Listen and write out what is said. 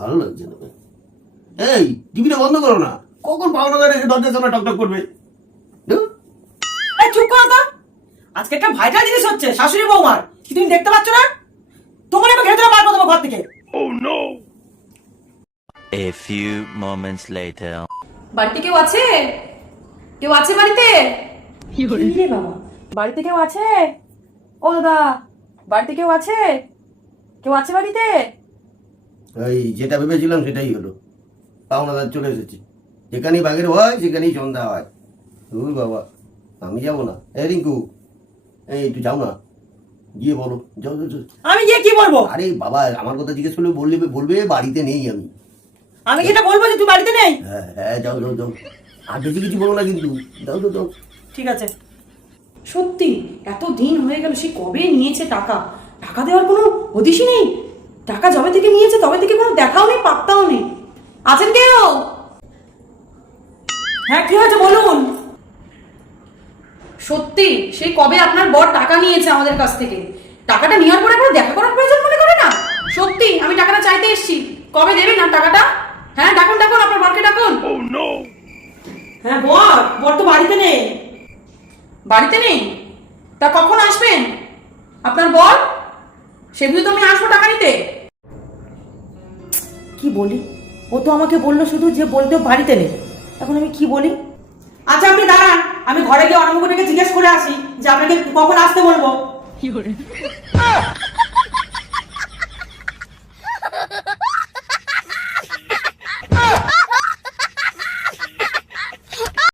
ভালো লাগছে না। এই টিভিটা বন্ধ করো না, কখন পাওনাদার এসে দরজার সামনে টকটক করবে। এই চুপ করো তো। আজকে একটা ভাইটাল জিনিস হচ্ছে, শাশুড়ি বৌমার, কি তুমি দেখতে পাচ্ছ না? তোমার এবার ঘেরে মারবো তোমার ঘর থেকে। A few moments later. বাড়িতে কেউ আছে? কেউ আছে বাড়িতে? কি রে বাবা, বাড়িতে কেউ আছে? ও দাদা, বাড়িতে কেউ আছে? কেউ আছে বাড়িতে? এই যেটা ভেবেছিলাম সেটাই হলো, পাওনাদার চলে এসেছে। যেখানেই বাঘের হয় সেখানেই সন্ধ্যা হয়। ওই বাবা, আমি যাবো না। এই রিঙ্কু, এই একটু যাও না, গিয়ে বলো। যাও যাও যাও। আমি গিয়ে কি বলবো? আরে বাবা, আমার কথা জিজ্ঞেস করলে বলবে বাড়িতে নেই আমি। আমি যেটা বলবো যে তুই বাড়িতে নেই। হ্যাঁ হ্যাঁ, যাও যাও যাও, আর বেশি কিছু বলো না কিন্তু। যাও যাও যাও। ঠিক আছে। সত্যি এত দিন হয়ে গেল, সে কবে নিয়েছে টাকা? টাকা দেওয়ার কোনো হদিশই নেই। টাকা যবে থেকে নিয়েছে তবে থেকে কোনো দেখাও নেই, পাত্তাও নেই। আছেন কেউ? হ্যাঁ, কি হয়েছে বলুন। সত্যি সেই কবে আপনার বর টাকা নিয়েছে আমাদের কাছ থেকে? টাকাটা নেওয়ার পরে কোনো দেখা করার প্রয়োজন মনে করে না? সত্যি আমি টাকাটা চাইতে এসেছি, কবে দেবেন না টাকাটা? হ্যাঁ ডাকুন ডাকুন, আপনার বরকে ডাকুন। হ্যাঁ, বর তো বাড়িতে নেই। বাড়িতে নেই? তা কখন আসবেন আপনার বর? সেগুলো তো আমি আসবো টাকা নিতে। কি বলি? ও তো আমাকে বললো শুধু যে বলতে বাড়িতে নেই। এখন আমি কি বলি? আচ্ছা আপনি দাঁড়ান, আমি ঘরে গিয়ে অনমুকুটাকে জিজ্ঞেস করে আসি যে আপনাকে কখন আসতে বলবো।